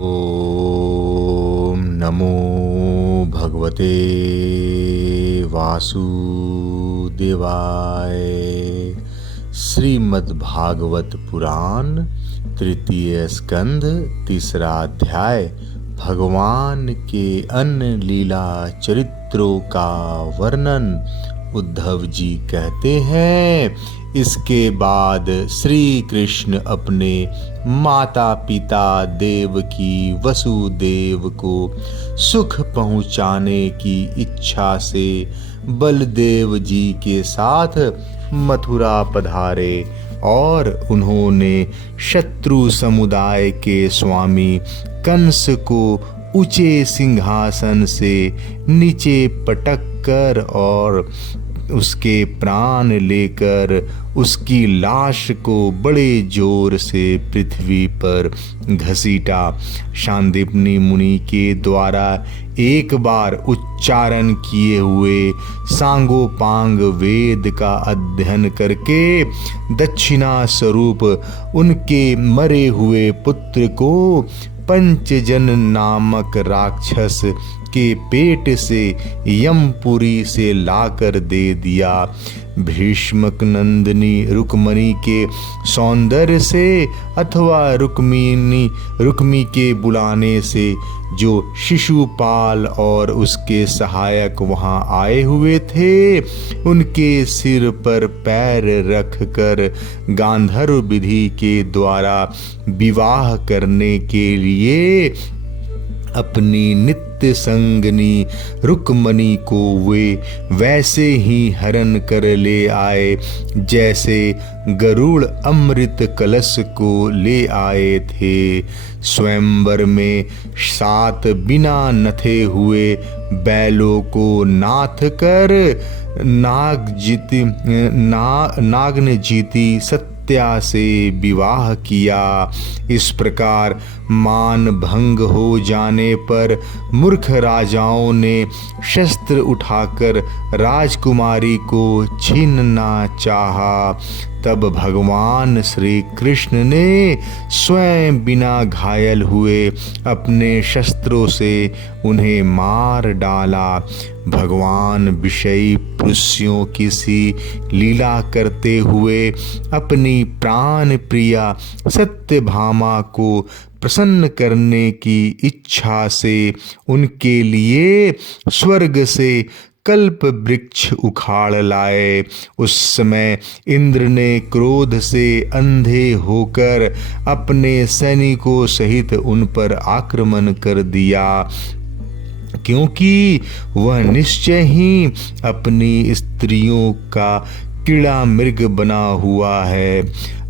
ओम नमो भगवते वासुदेवाय। श्रीमद् भागवत पुराण तृतीय स्कंध तीसरा अध्याय। भगवान के अन्य लीला चरित्रों का वर्णन। उद्धव जी कहते हैं, इसके बाद श्री कृष्ण अपने माता पिता देवकी वसुदेव को सुख पहुँचाने की इच्छा से बलदेव जी के साथ मथुरा पधारे और उन्होंने शत्रु समुदाय के स्वामी कंस को ऊंचे सिंहासन से नीचे पटक कर और उसके प्राण लेकर उसकी लाश को बड़े जोर से पृथ्वी पर घसीटा। शांदिपनी मुनि के द्वारा एक बार उच्चारण किए हुए सांगोपांग वेद का अध्ययन करके दक्षिणा स्वरूप उनके मरे हुए पुत्र को पंचजन नामक राक्षस के पेट से यमपुरी से लाकर दे दिया। भीष्मक नंदिनी रुक्मणी के सौंदर्य से अथवा रुक्मी के बुलाने से जो शिशुपाल और उसके सहायक वहां आए हुए थे, उनके सिर पर पैर रखकर गांधर्व विधि के द्वारा विवाह करने के लिए अपनी नित्य संगनी रुक्मणी को वे वैसे ही हरण कर ले आए जैसे गरुड़ अमृत कलश को ले आए थे। स्वयंवर में 7 बिना नथे हुए बैलों को नाथ कर नाग ने जीती सत्या से विवाह किया। इस प्रकार मान भंग हो जाने पर मूर्ख राजाओं ने शस्त्र उठाकर राजकुमारी को छीनना चाहा। तब भगवान श्री कृष्ण ने स्वयं बिना घायल हुए अपने शस्त्रों से उन्हें मार डाला। भगवान विषयी पुरुषों की सी लीला करते हुए अपनी प्राण प्रिया सत्यभामा को प्रसन्न करने की इच्छा से उनके लिए स्वर्ग से कल्प वृक्ष उखाड़ लाए। उस समय इंद्र ने क्रोध से अंधे होकर अपने सैनिकों सहित उन पर आक्रमण कर दिया, क्योंकि वह निश्चय ही अपनी स्त्रियों का कीड़ा मृग बना हुआ है।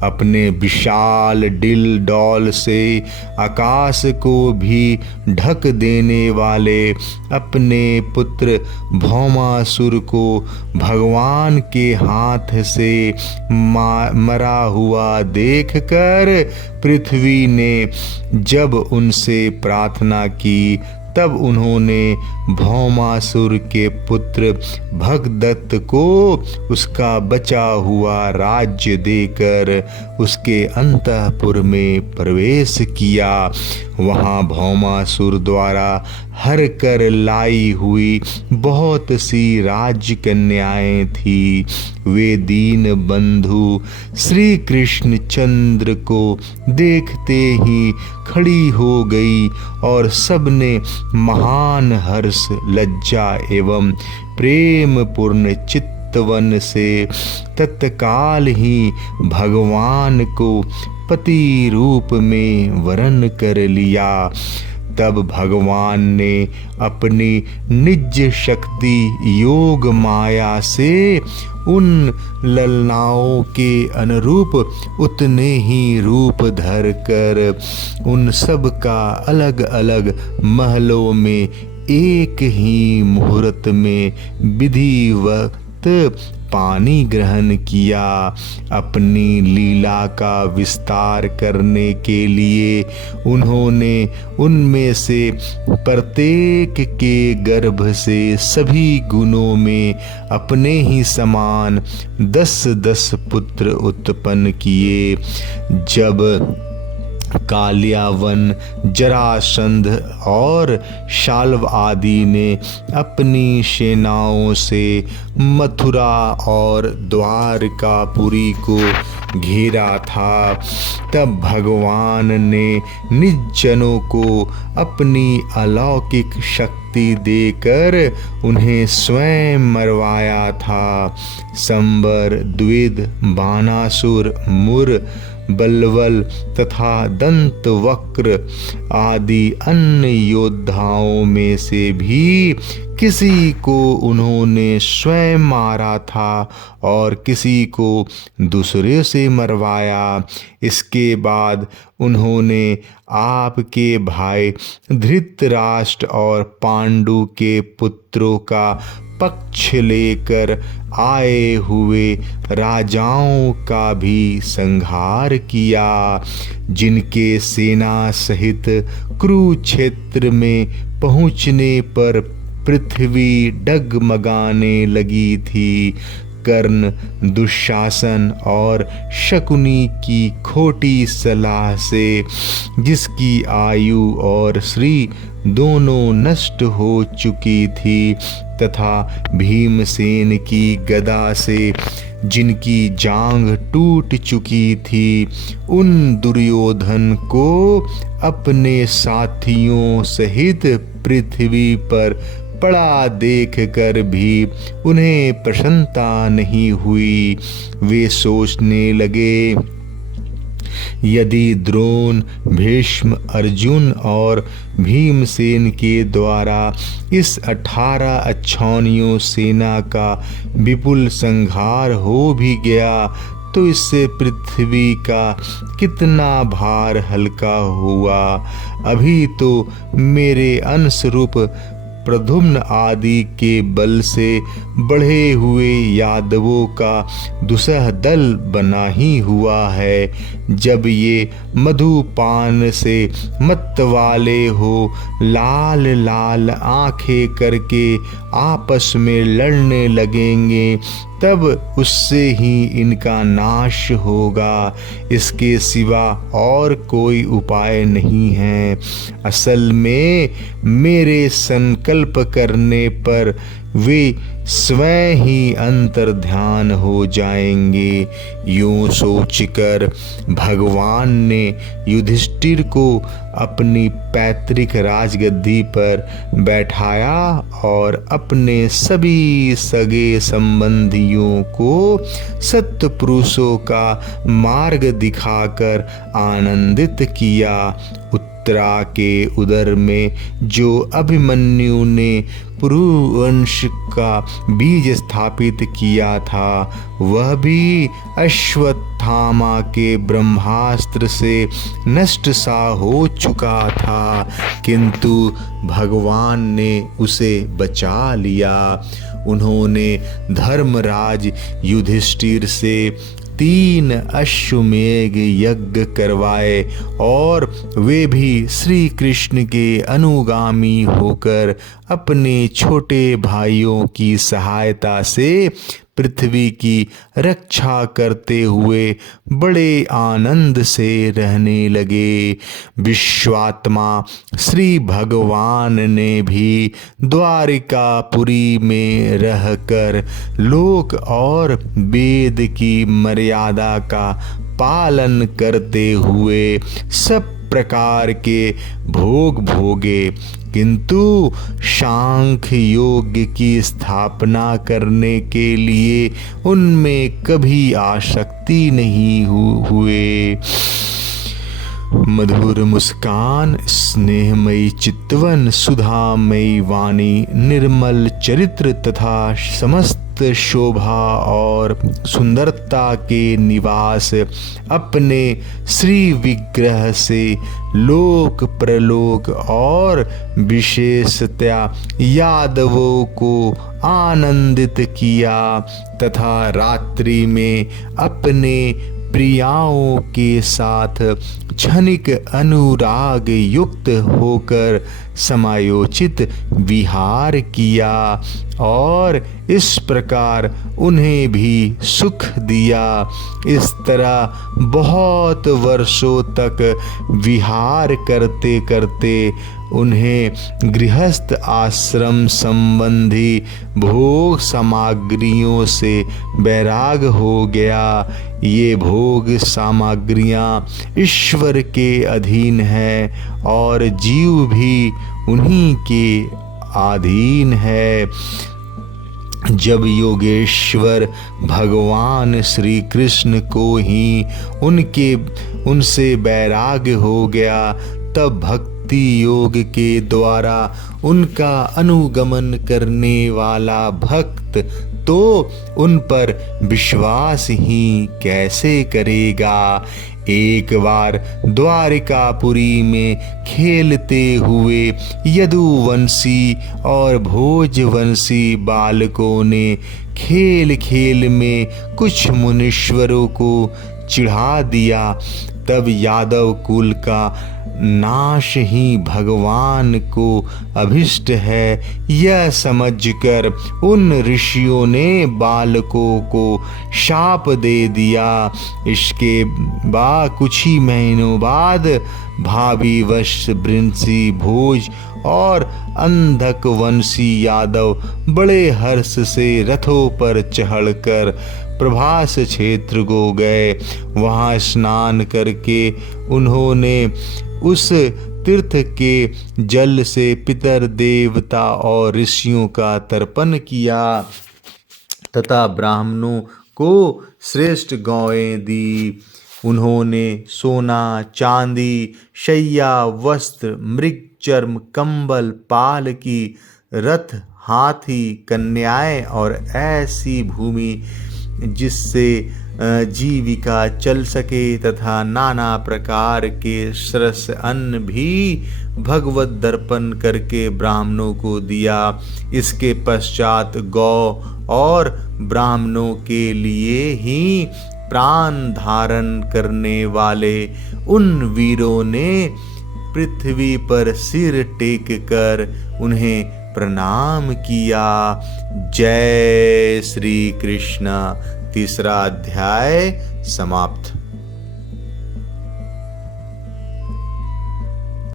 अपने विशाल डिल डौल से आकाश को भी ढक देने वाले अपने पुत्र भौमासुर को भगवान के हाथ से मरा हुआ देखकर पृथ्वी ने जब उनसे प्रार्थना की, तब उन्होंने भौमासुर के पुत्र भगदत्त को उसका बचा हुआ राज्य देकर उसके अंतःपुर में प्रवेश किया। वहाँ भौमासुर द्वारा हर कर लाई हुई बहुत सी राज्य कन्याएं थी। वे दीन बंधु श्री कृष्ण चंद्र को देखते ही खड़ी हो गई और सबने महान हर्ष, लज्जा एवं प्रेम पूर्ण चित्तवन से तत्काल ही भगवान को पति रूप में वरण कर लिया। तब भगवान ने अपनी निज शक्ति योग माया से उन ललनाओं के अनुरूप उतने ही रूप धर कर उन सब का अलग अलग महलों में एक ही मुहूर्त में विधिवत पानी ग्रहण किया। अपनी लीला का विस्तार करने के लिए उन्होंने उनमें से प्रत्येक के गर्भ से सभी गुणों में अपने ही समान 10-10 पुत्र उत्पन्न किए। जब कालियावन, जरासंध और शाल्व आदि ने अपनी सेनाओं से मथुरा और द्वारकापुरी को घेरा था, तब भगवान ने निज जनों को अपनी अलौकिक शक्ति देकर उन्हें स्वयं मरवाया था। संबर, द्विध, बानासुर, मुर, बल्वल तथा दंतवक्र आदि अन्य योद्धाओं में से भी किसी को उन्होंने स्वयं मारा था और किसी को दूसरे से मरवाया। इसके बाद उन्होंने आपके भाई धृतराष्ट्र और पांडु के पुत्रों का पक्ष लेकर आए हुए राजाओं का भी संहार किया, जिनके सेना सहित कुरुक्षेत्र में पहुँचने पर पृथ्वी डगमगाने लगी थी। कर्ण, दुशासन और शकुनी की खोटी सलाह से जिसकी आयु और श्री दोनों नष्ट हो चुकी थी तथा भीमसेन की गदा से जिनकी जांघ टूट चुकी थी, उन दुर्योधन को अपने साथियों सहित पृथ्वी पर पड़ा देख कर भी उन्हें प्रसन्नता नहीं हुई। वे सोचने लगे, यदि द्रोण, भीष्म, अर्जुन और भीमसेन के द्वारा इस 18 अक्षौहिणी सेना का विपुल संहार हो भी गया तो इससे पृथ्वी का कितना भार हल्का हुआ। अभी तो मेरे अंश रूप प्रद्युम्न आदि के बल से बढ़े हुए यादवों का दुसह दल बना ही हुआ है। जब ये मधुपान से मत वाले हो लाल लाल आंखें करके आपस में लड़ने लगेंगे, तब उससे ही इनका नाश होगा। इसके सिवा और कोई उपाय नहीं है। असल में मेरे संकल्प करने पर वे स्वयं ही अंतर्ध्यान हो जाएंगे। यूं सोचकर भगवान ने युधिष्ठिर को अपनी पैतृक राजगद्दी पर बैठाया और अपने सभी सगे संबंधियों को सत्पुरुषों का मार्ग दिखाकर आनंदित किया। उत्तरा के उदर में जो अभिमन्यु ने पुरुवंश का बीज स्थापित किया था, वह भी अश्वत्थामा के ब्रह्मास्त्र से नष्ट सा हो चुका था, किंतु भगवान ने उसे बचा लिया। उन्होंने धर्मराज युधिष्ठिर से 3 अश्वमेघ यज्ञ करवाए और वे भी श्री कृष्ण के अनुगामी होकर अपने छोटे भाइयों की सहायता से पृथ्वी की रक्षा करते हुए बड़े आनंद से रहने लगे। विश्वात्मा श्री भगवान ने भी द्वारिकापुरी में रहकर लोक और वेद की मर्यादा का पालन करते हुए सब प्रकार के भोग भोगे, किंतु सांख्य योग की स्थापना करने के लिए उनमें कभी आसक्ति नहीं हुए। मधुर मुस्कान, स्नेहमयी चितवन, सुधामयी वाणी, निर्मल चरित्र तथा समस्त शोभा और सुंदरता के निवास अपने श्री विग्रह से लोक प्रलोक और विशेषतया यादवों को आनंदित किया तथा रात्रि में अपने प्रियाओं के साथ क्षणिक अनुराग युक्त होकर समायोचित विहार किया और इस प्रकार उन्हें भी सुख दिया। इस तरह बहुत वर्षों तक विहार करते करते उन्हें गृहस्थ आश्रम संबंधी भोग सामग्रियों से वैराग हो गया। ये भोग सामग्रियां ईश्वर के अधीन है और जीव भी उन्हीं के अधीन है। जब योगेश्वर भगवान श्री कृष्ण को ही उनसे वैराग्य हो गया, तब भक्ति योग के द्वारा उनका अनुगमन करने वाला भक्त तो उन पर विश्वास ही कैसे करेगा। एक बार द्वारिकापुरी में खेलते हुए यदुवंशी और भोजवंशी बालकों ने खेल खेल में कुछ मुनीश्वरों को चिढ़ा दिया। तब यादव कुल का नाश ही भगवान को अभिष्ट है, यह समझकर उन ऋषियों ने बालकों को शाप दे दिया। इसके बाद कुछ ही महीनों बाद भावी वश वृंशी भोज और अंधक वंशी यादव बड़े हर्ष से रथों पर चढ़कर प्रभास क्षेत्र को गए। वहाँ स्नान करके उन्होंने उस तीर्थ के जल से पितर देवता और ऋषियों का तर्पण किया तथा ब्राह्मणों को श्रेष्ठ गौएं दी। उन्होंने सोना, चांदी, शैया, वस्त्र, मृग चर्म, कंबल, पालकी, रथ, हाथी, कन्याएं और ऐसी भूमि जिससे जीविका चल सके तथा नाना प्रकार के सरस अन्न भी भगवत दर्पण करके ब्राह्मणों को दिया। इसके पश्चात गौ और ब्राह्मणों के लिए ही प्राण धारण करने वाले उन वीरों ने पृथ्वी पर सिर टेक कर उन्हें प्रणाम किया। जय श्री कृष्ण। तीसरा अध्याय समाप्त।